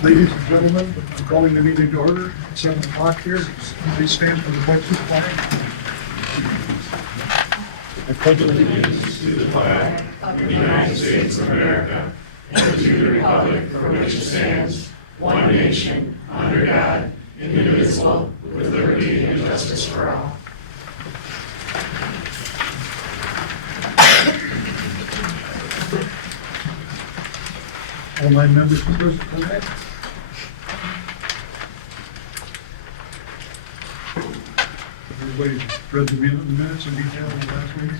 Ladies and gentlemen, I'm calling the meeting to order at 7 o'clock here. Please stand for the pledge to the flag. I pledge allegiance To the flag of the United States of America and to the republic for which it stands, one nation, under God, indivisible, with liberty and justice for all. all 9 members present tonight. Everybody read the minutes in detail in the last meeting?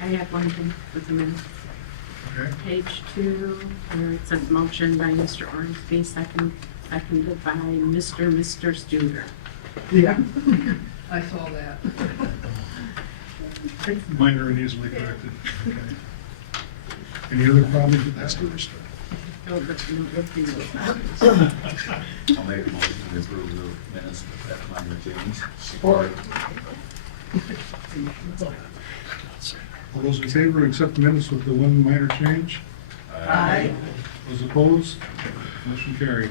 I have one thing with the minutes. Okay. Page 2, where it's a motion by Mr. Ormsby, seconded by Mr. Studer. Yeah, I saw that. Minor and easily corrected. Okay. Any other problems with that? Oh, but no, let's do it. I'll make a motion to approve the minutes with that minor change. Support. All those in favor accept the minutes with the one minor change? Aye. Those opposed? Motion carried.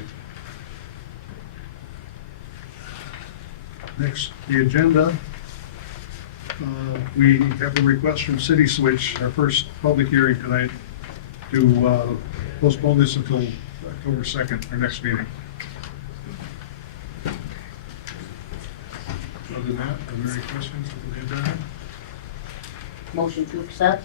Next, the agenda. We have a request from City Switch, our first public hearing tonight, to postpone this until October 2nd, our next meeting. Other than that, are there any questions with the agenda? Motion to accept?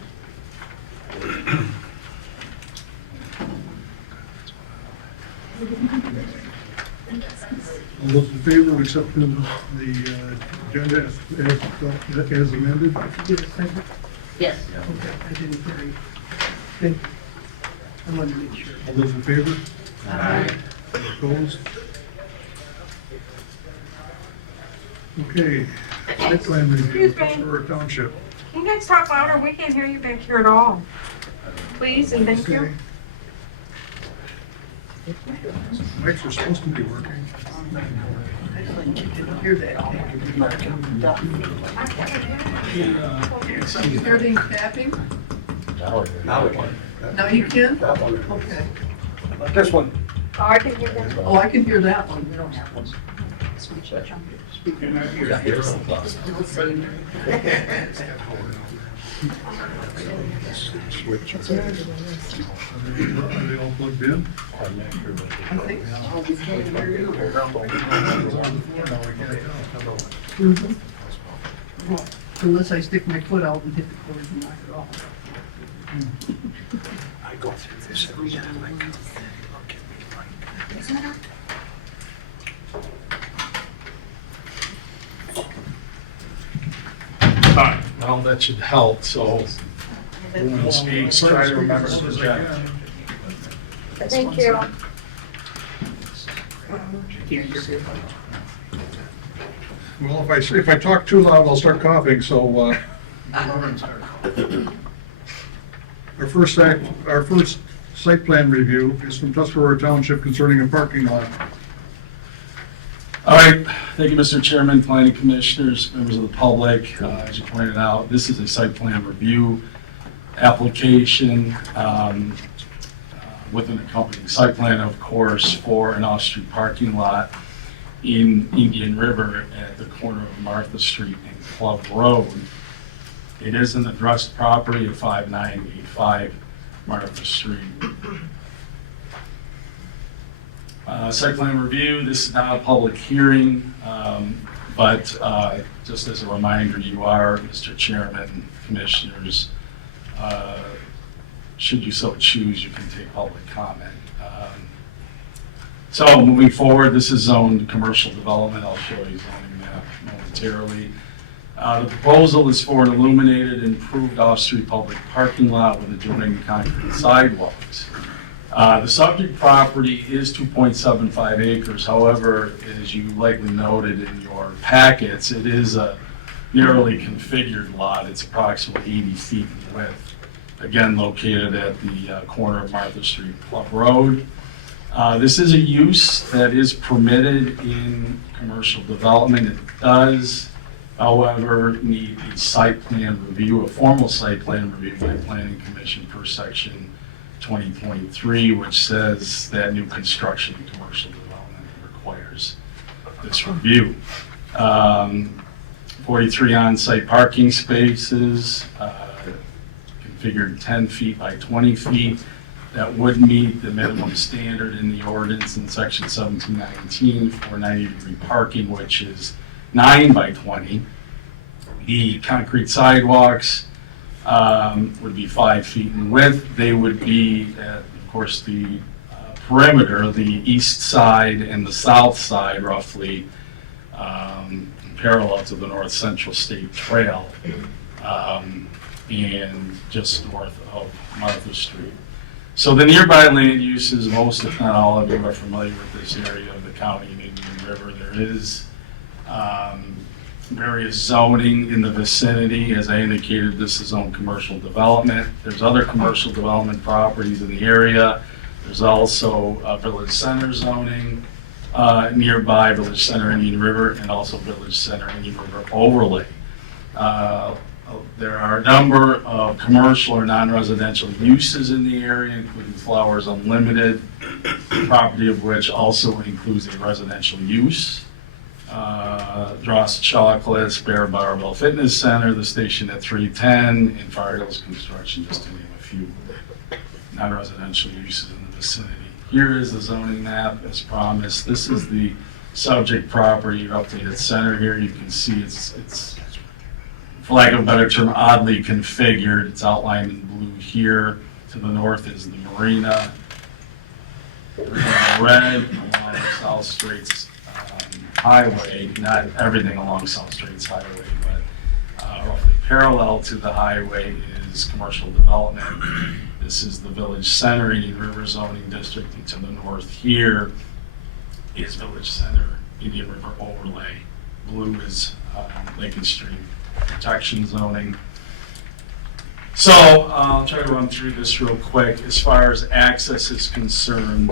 All those in favor of accepting the agenda as amended? Did it second? Yes. Okay, I didn't hear you. Thank you. I wanted to make sure. All those in favor? Aye. Opposed? Okay, site plan review, Excuse me. Tuscarora Township. Can you guys talk louder? We can't hear you back here at all. Please and thank you. Okay. Mics are supposed to be working. I didn't hear that. Everything's tapping? Now you can? Okay. This one. Oh, I can hear them. Oh, I can hear that one. We don't have one. Switch. Are they all plugged in? I think so. It's on the floor now, we can't tell. Well, unless I stick my foot out and hit the cord and knock it off. I go through this every time. Well, that should help, so everyone speaks, try to remember to project. Thank you. Well, if I talk too loud, I'll start coughing, so, our first site plan review is from Tuscarora Township concerning a parking lot. All right, thank you, Mr. Chairman, planning commissioners, members of the public. As you pointed out, this is a site plan review application with an accompanying site plan, of course, for an off-street parking lot in Indian River at the corner of Martha Street and Club Road. It is an addressed property of 5985 Martha Street. Site plan review, this is not a public hearing, but just as a reminder, you are, Mr. Chairman, commissioners, should you so choose, you can take public comment. So moving forward, this is zoned commercial development. I'll show you zoning map momentarily. The proposal is for an illuminated, improved off-street public parking lot with adjoining concrete sidewalks. The subject property is 2.75 acres. However, as you likely noted in your packets, it is a narrowly configured lot. It's approximately 80 feet in width. Again, located at the corner of Martha Street, Club Road. This is a use that is permitted in commercial development. It does, however, need a site plan review, a formal site plan review by Planning Commission per section 20.3, which says that new construction and commercial development requires this review. 43 on-site parking spaces, configured 10 feet by 20 feet. That would meet the minimum standard in the ordinance in section 1719 for 90-degree parking, which is 9 by 20. The concrete sidewalks would be 5 feet in width. They would be, of course, the perimeter, the east side and the south side roughly parallel to the North Central State Trail and just north of Martha Street. So the nearby land uses, most if not all of you are familiar with this area of the county and Indian River. There is various zoning in the vicinity. As I indicated, this is on commercial development. There's other commercial development properties in the area. There's also village center zoning nearby, village center Indian River, and also village center Indian River overlay. There are a number of commercial or non-residential uses in the area, including Flowers Unlimited, property of which also includes a residential use. Dross Chocolates, Bear Barbell Fitness Center, the station at 310, and Fire Hills Construction, just to name a few non-residential uses in the vicinity. Here is the zoning map as promised. This is the subject property up to its center here. You can see it's, for lack of a better term, oddly configured. It's outlined in blue here. To the north is the marina. Red along South Straits Highway, not everything along South Straits Highway, but roughly parallel to the highway is commercial development. This is the village center, Indian River zoning district, and to the north here is village center, Indian River overlay. Blue is Lincoln Street protection zoning. So I'll try to run through this real quick. As far as access is concerned,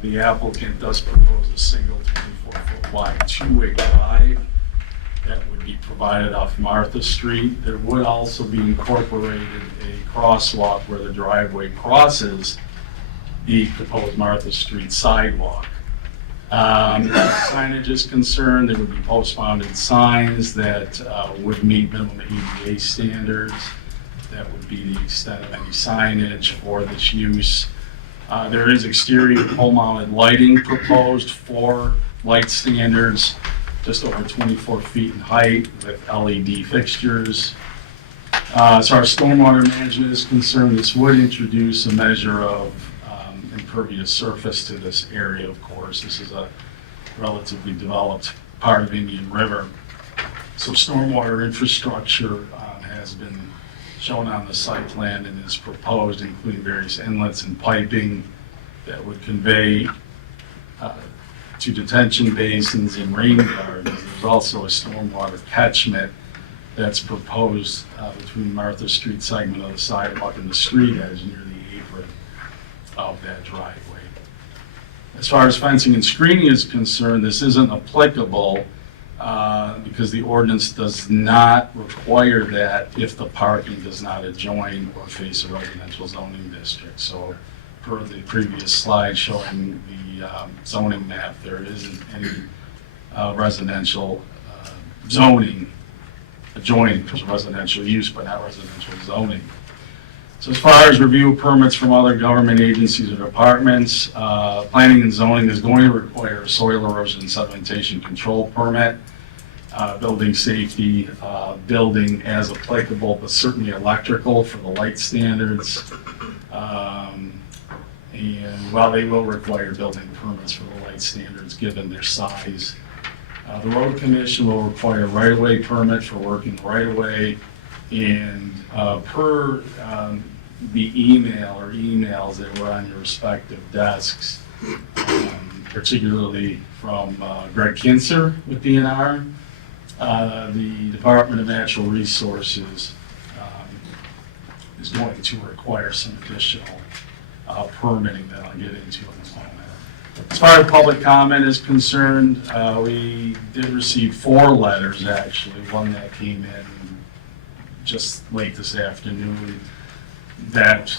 the applicant does propose a single 24-foot wide two-way drive that would be provided off Martha Street. There would also be incorporated a crosswalk where the driveway crosses the proposed Martha Street sidewalk. As far as signage is concerned, there would be post-mounted signs that would meet minimum ADA standards. That would be the extent of any signage for this use. There is exterior pole-mounted lighting proposed for light standards, just over 24 feet in height with LED fixtures. As far as stormwater management is concerned, this would introduce a measure of impervious surface to this area, of course. This is a relatively developed part of Indian River. So stormwater infrastructure has been shown on the site plan and is proposed, including various inlets and piping that would convey to detention basins and rain gardens. There's also a stormwater catchment that's proposed between Martha Street segment of the sidewalk and the street edge near the apron of that driveway. As far as fencing and screening is concerned, this isn't applicable because the ordinance does not require that if the parking does not adjoin or face a residential zoning district. So per the previous slide showing the zoning map, there isn't any residential zoning adjoining. There's residential use, but not residential zoning. So as far as review permits from other government agencies or departments, planning and zoning is going to require a soil erosion and sedimentation control permit, building safety, building as applicable, but certainly electrical for the light standards. And while they will require building permits for the light standards given their size, the road commission will require right-of-way permit for working right-of-way. And per the email or emails that were on your respective desks, particularly from Greg Kinzer with DNR, the Department of Natural Resources is going to require some additional permitting that I'll get into in a moment. As far as public comment is concerned, we did receive 4 letters actually, one that came in just late this afternoon. that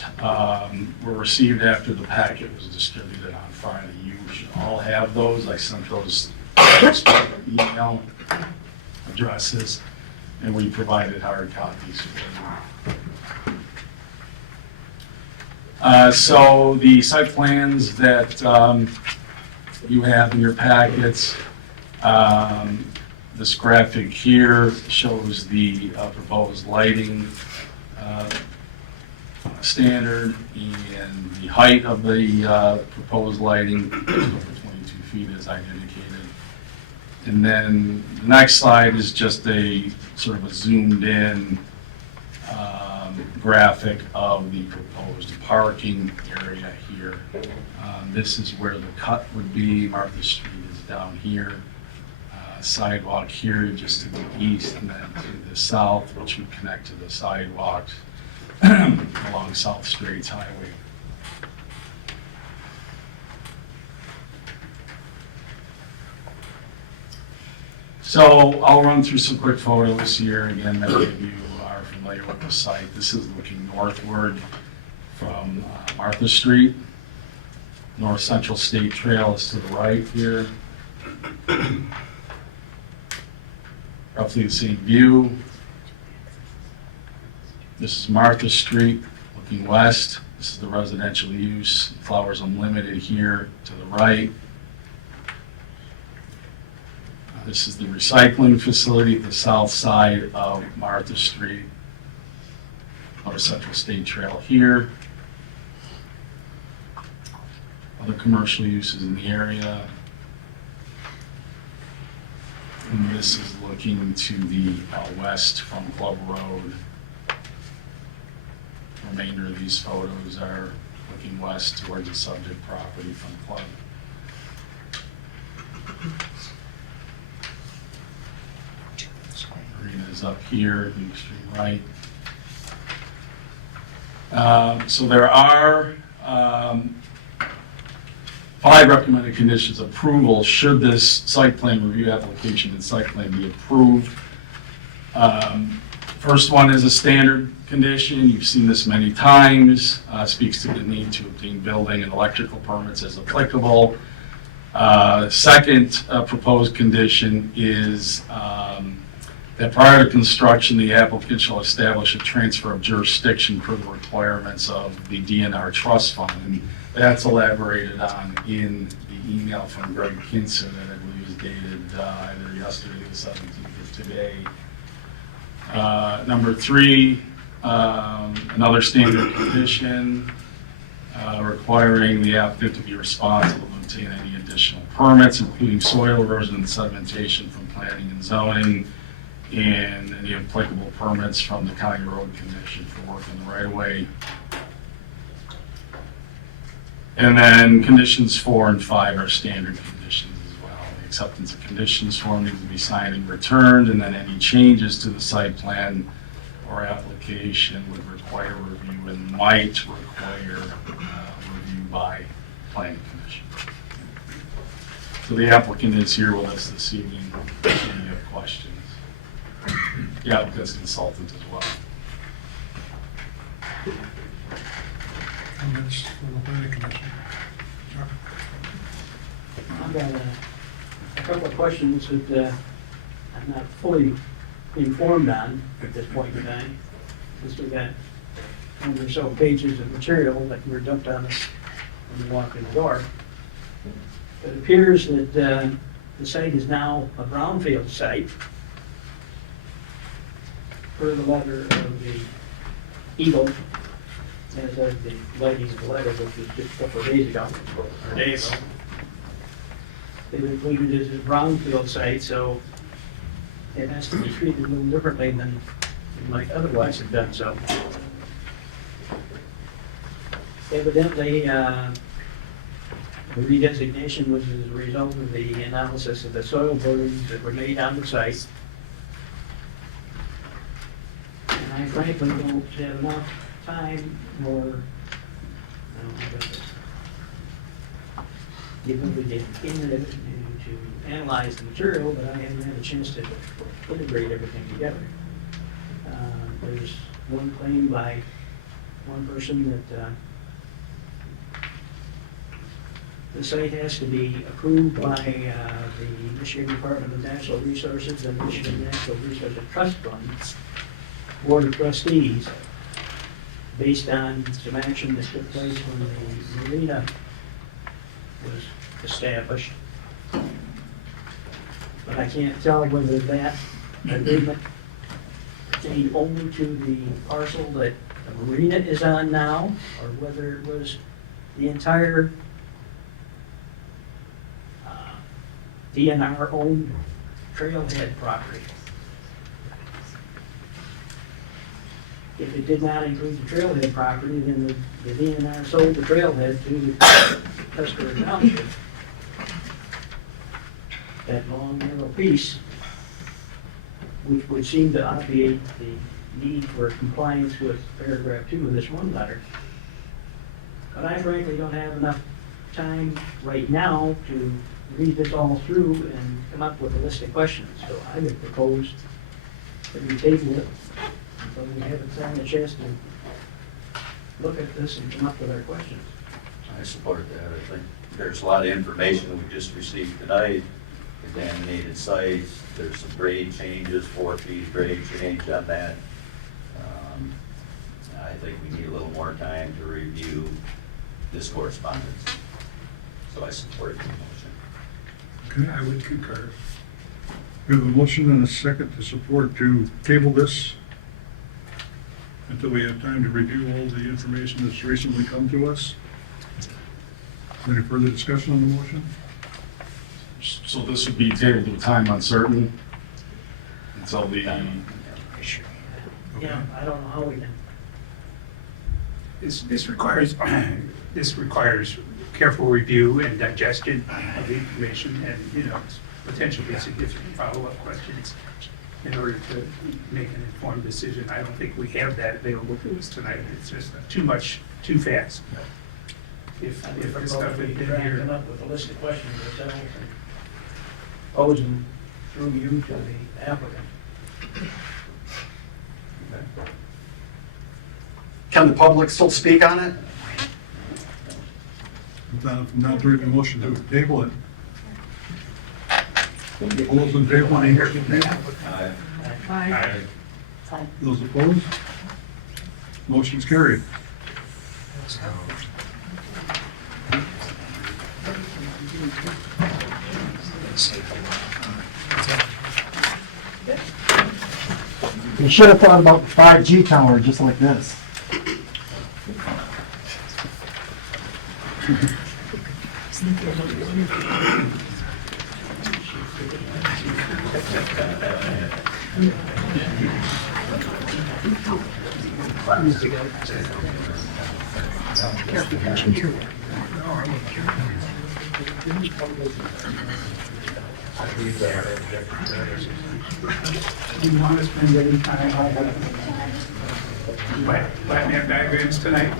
were received after the packet was distributed on Friday. You should all have those. I sent those email addresses, and we provided hard copies for you. So the site plans that you have in your packets, this graphic here shows the proposed lighting standard and the height of the proposed lighting, over 22 feet as I indicated. And then the next slide is just a sort of a zoomed in graphic of the proposed parking area here. This is where the cut would be. Martha Street is down here. Sidewalk here just to the east, and then to the south, which would connect to the sidewalks along South Straits Highway. So I'll run through some quick photos here. Again, many of you are familiar with the site. This is looking northward from Martha Street. North Central State Trail is to the right here. Roughly the same view. This is Martha Street looking west. This is the residential use. Flowers Unlimited here to the right. This is the recycling facility at the south side of Martha Street. North Central State Trail here. Other commercial uses in the area. And this is looking to the west from Club Road. The remainder of these photos are looking west towards the subject property from Club. Marina is up here, the extreme right. So there are 5 recommended conditions of approval should this site plan review application and site plan be approved. First one is a standard condition. You've seen this many times. Speaks to the need to obtain building and electrical permits as applicable. Second proposed condition is that prior to construction, the applicant shall establish a transfer of jurisdiction per the requirements of the DNR trust fund. And that's elaborated on in the email from Greg Kinson that I believe is dated either yesterday or the 17th of today. Number 3, another standard condition requiring the applicant to be responsible to obtain any additional permits, including soil erosion and sedimentation from planning and zoning, and any applicable permits from the County Road Commission for work in the right-of-way. And then conditions 4 and 5 are standard conditions as well. The acceptance of conditions form needs to be signed and returned, and then any changes to the site plan or application would require review and might require review by planning commission. So the applicant is here with us this evening. If you have questions. The applicant's consultant as well. Comments from the planning commission? Chuck? I've got a couple of questions that I'm not fully informed on at this point in time. Since we got 100 or so pages of material that were dumped on us when we walked in the door. It appears that the site is now a brownfield site per the letter of the Eagle, as of the writing of the letter, which was just a couple of days ago, or a day ago. They've included it as a brownfield site, so it has to be treated a little differently than it might otherwise have done so. Evidently, the redesignation was as a result of the analysis of the soil burdens that were made on the site. And I frankly don't have enough time or the ability to analyze the material, but I haven't had a chance to integrate everything together. There's one claim by one person that the site has to be approved by the Michigan Department of Natural Resources and Michigan Natural Resources Trust Fund Board of Trustees, based on some action that took place when the marina was established. But I can't tell whether that agreement pertained only to the parcel that the marina is on now, or whether it was the entire DNR-owned trailhead property. If it did not include the trailhead property, then the DNR sold the trailhead to the Tuscarora Township. That long narrow piece, which would seem to obviate the need for compliance with paragraph 2 of this one letter. But I frankly don't have enough time right now to read this all through and come up with a list of questions. So I would propose that we table it until we have a chance to look at this and come up with our questions. I support that. I think there's a lot of information we just received tonight. Contaminated sites, there's some grade changes, 4 feet grade change on that. I think we need a little more time to review this correspondence. So I support the motion. Okay, I would concur. We have a motion and a second to support to table this until we have time to review all the information that's recently come to us. Any further discussion on the motion? So this would be tabled to a time uncertain until the, Yeah, I don't know how we can. This requires careful review and digestion of the information and, potentially significant follow-up questions in order to make an informed decision. I don't think we have that available to us tonight. It's just too much, too fast. If the stuff had been Come here. up with a list of questions ourselves and pose them through you to the applicant. Can the public still speak on it? Not during the motion to table it. All those in favor, want to hear from them? Aye. Those opposed? Motion's carried. You should have thought about 5G tower just like this. Do you want to spend any time on flat diagrams tonight?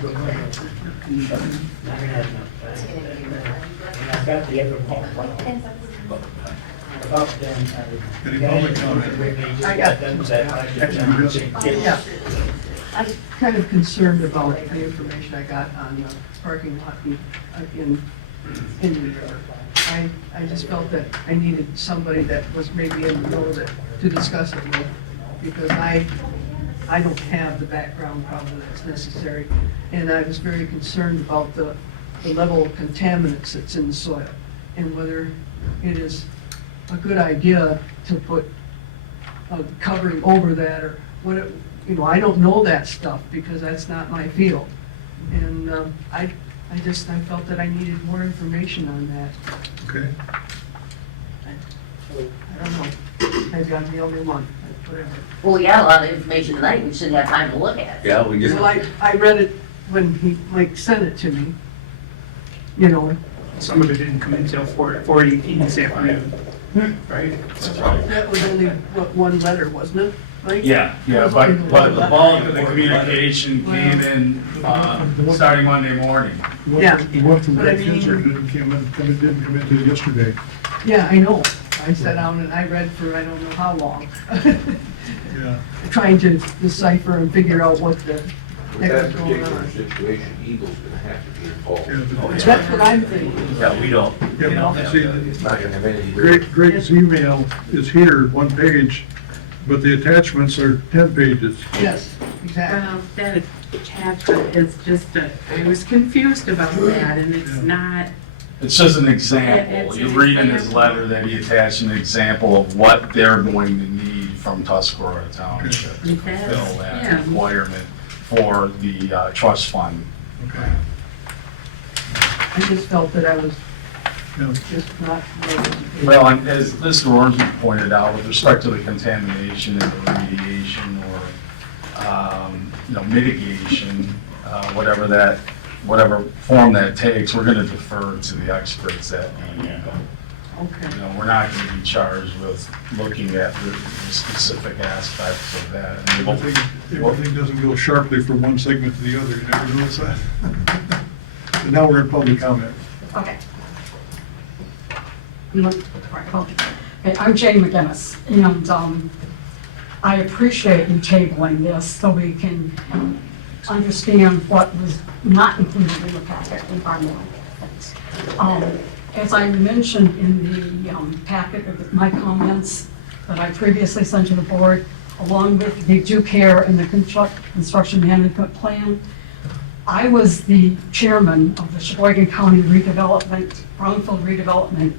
I've got the other one. About then. Any public comment? I got Yeah. I'm kind of concerned about the information I got on the parking lot in the I just felt that I needed somebody that was maybe in the know to discuss it with, because I don't have the background probably that's necessary. And I was very concerned about the level of contaminants that's in the soil, and whether it is a good idea to put a covering over that, or what, I don't know that stuff because that's not my field. And I felt that I needed more information on that. Okay. I don't know, maybe I'm the only one, whatever. Well, we got a lot of information tonight, we should have time to look at. Yeah, we just, Well, I read it when Mike sent it to me, Some of it didn't come in until 4:18 this afternoon, right? that was only, one letter, wasn't it, Mike? yeah, but the bulk of the communication came in, starting Monday morning. Yeah. The one from But I the mean- future didn't come in till yesterday. Yeah, I know. I sat down and I read for I don't know how long, Yeah. trying to decipher and figure out what the With that particular situation, Eagle's gonna have to be involved. Yeah, That's what I'm thinking. Yeah, we don't have see, that. It's not gonna have anything. Greg's email is here, one page, but the attachments are 10 pages. Yes, exactly. Well, that attachment is just I was confused about that, and it's not, It's just an example. It's You an read in his example. letter that he attached an example of what they're going to need from Tuscarora Township to That's- fulfill that yeah. requirement for the trust fund. Okay. I just felt that I was Yeah. just not. Well, and as Mr. Ormsby pointed out, with respect to the contamination and the remediation or, mitigation, whatever form that takes, we're gonna defer to the experts at the, Okay. we're not gonna be charged with looking at the specific aspects of that. And we'll- Everything doesn't go sharply from one segment to the other, you never notice that? And now we're in public comment. Okay. I'm Jane McGinnis, and I appreciate you tabling this so we can understand what was not included in the packet, environmental things. As I mentioned in the packet of my comments that I previously sent to the board, along with the due care and the construction management plan, I was the chairman of the Cheboygan County Brownfield Redevelopment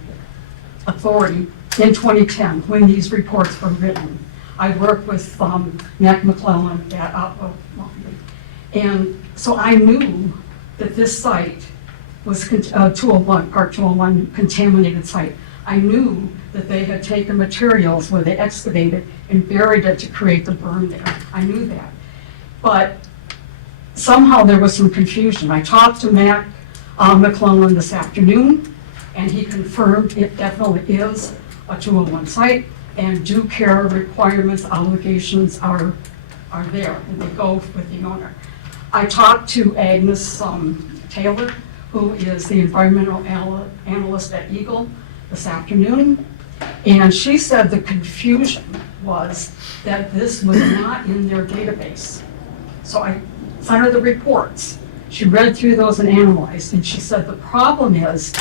Authority in 2010 when these reports were written. I worked with Mac McClellan at and so I knew that this site was 201, Part 201 contaminated site. I knew that they had taken materials where they excavated and buried it to create the berm there. I knew that. But somehow there was some confusion. I talked to Mac McClellan this afternoon, and he confirmed it definitely is a 201 site, and due care requirements, obligations are there, and they go with the owner. I talked to Agnes Taylor, who is the environmental analyst at Eagle this afternoon, and she said the confusion was that this was not in their database. So I sent her the reports. She read through those and analyzed, and she said the problem is,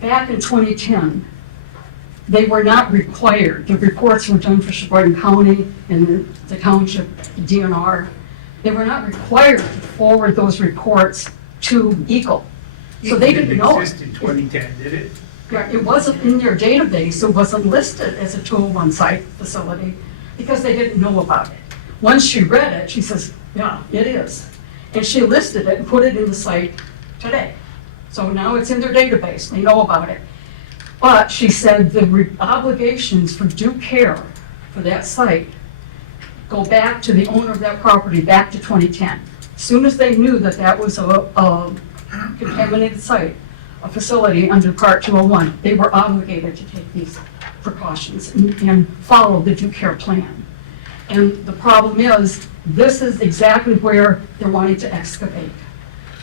back in 2010, they were not required. The reports were done for Cheboygan County and the township, the DNR. They were not required to forward those reports to Eagle. So they didn't know It it. didn't exist in 2010, did it? Yeah, it wasn't in their database, it wasn't listed as a 201 site facility because they didn't know about it. Once she read it, she says, yeah, it is. And she listed it and put it in the site today. So now it's in their database, they know about it. But she said the obligations for due care for that site go back to the owner of that property, back to 2010. As soon as they knew that that was a contaminated site, a facility under Part 201, they were obligated to take these precautions and follow the due care plan. And the problem is, this is exactly where they're wanting to excavate,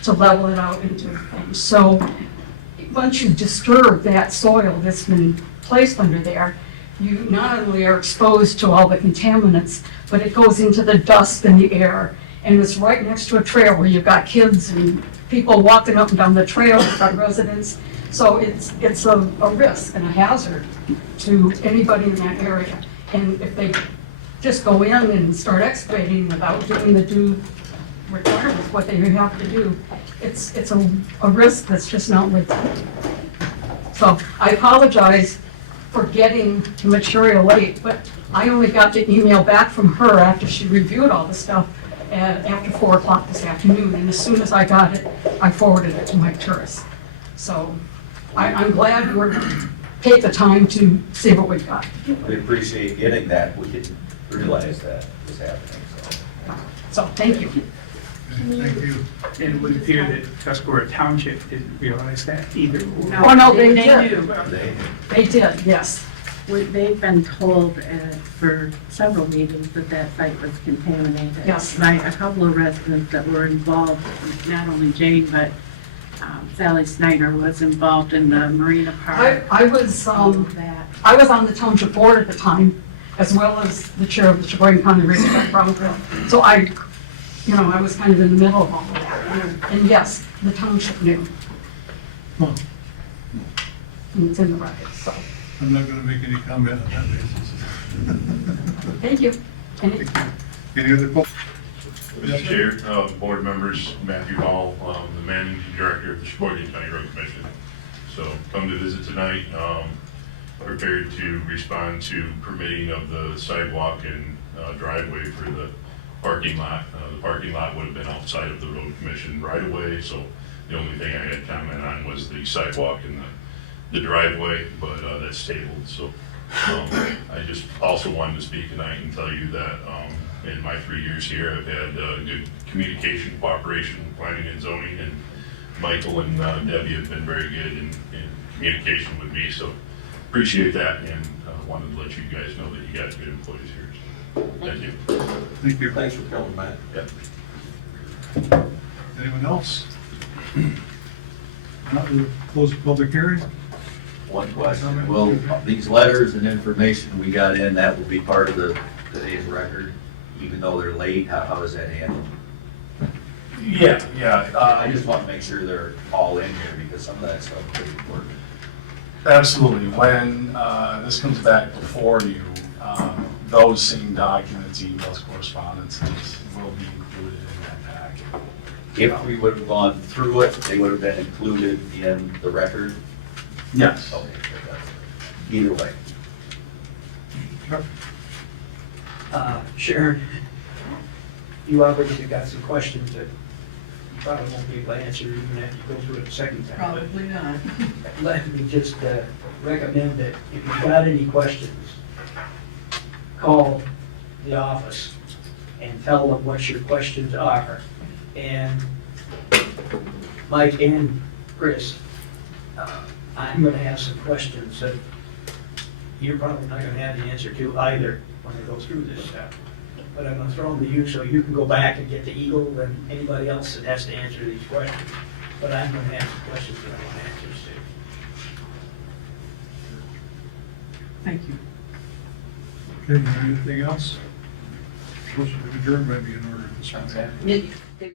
to level it out into things. So once you disturb that soil that's been placed under there, you not only are exposed to all the contaminants, but it goes into the dust and the air. And it's right next to a trail where you've got kids and people walking up and down the trail, you've got residents. So it's a risk and a hazard to anybody in that area. And if they just go in and start excavating without doing the due requirements, what they have to do, it's a risk that's just not worth it. So I apologize for getting the material late, but I only got the email back from her after she reviewed all the stuff after 4 o'clock this afternoon, and as soon as I got it, I forwarded it to Mike Turris. So I'm glad you were take the time to see what we've got. We appreciate getting that. We didn't realize that was happening, so. So thank you. Thank you. And it would appear that Tuscarora Township didn't realize that either. Oh, no, they they did. knew. They did, yes. They've been told for several meetings that that site was contaminated. Yes. By a couple of residents that were involved, not only Jane, but Sally Snyder was involved in the Marina Park. I was all of that. I was on the township board at the time, as well as the chair of the Cheboygan County Racetrack Brownfield. So I you know, I was kind of in the middle of all of that. And yes, the township knew. Huh. And it's in the record, so, I'm not gonna make any comment on that basis. thank you. And Any other questions? Mr. Chair, board members, Matthew Hall, the managing director of the Cheboygan County Road Commission. So come to visit tonight, prepared to respond to permitting of the sidewalk and driveway for the parking lot. The parking lot would have been outside of the road commission right away, so the only thing I had comment on was the sidewalk and the driveway, but that's tabled. So I just also wanted to speak tonight and tell you that in my 3 years here, I've had good communication, cooperation, planning and zoning, and Michael and Debbie have been very good in communication with me, so appreciate that, and wanted to let you guys know that you got good employees here. So, thank you. Thank you. Thanks for coming, Matt. Yep. Anyone else? Not to close the public hearing? One question, will these letters and information we got in, that will be part of today's record, even though they're late? How is that handled? Yeah. I just want to make sure they're all in here, because some of that stuff is pretty important. Absolutely. When this comes back before you, those same documents, emails, correspondences will be included in that packet. If we would have gone through it, they would have been included in the record? Yes. Okay, either way. Sharon, you obviously got some questions that you probably won't be able to answer even after you go through it a second time. Probably not. Let me just recommend that if you've got any questions, call the office and tell them what your questions are. And Mike and Chris, I'm gonna have some questions that you're probably not gonna have the answer to either when I go through this stuff. But I'm gonna throw them to you so you can go back and get the Eagle and anybody else that has to answer these questions. But I'm gonna have some questions that I want answers to. Thank you. Okay, anything else? Motion to adjourn might be in order at this point. Yeah.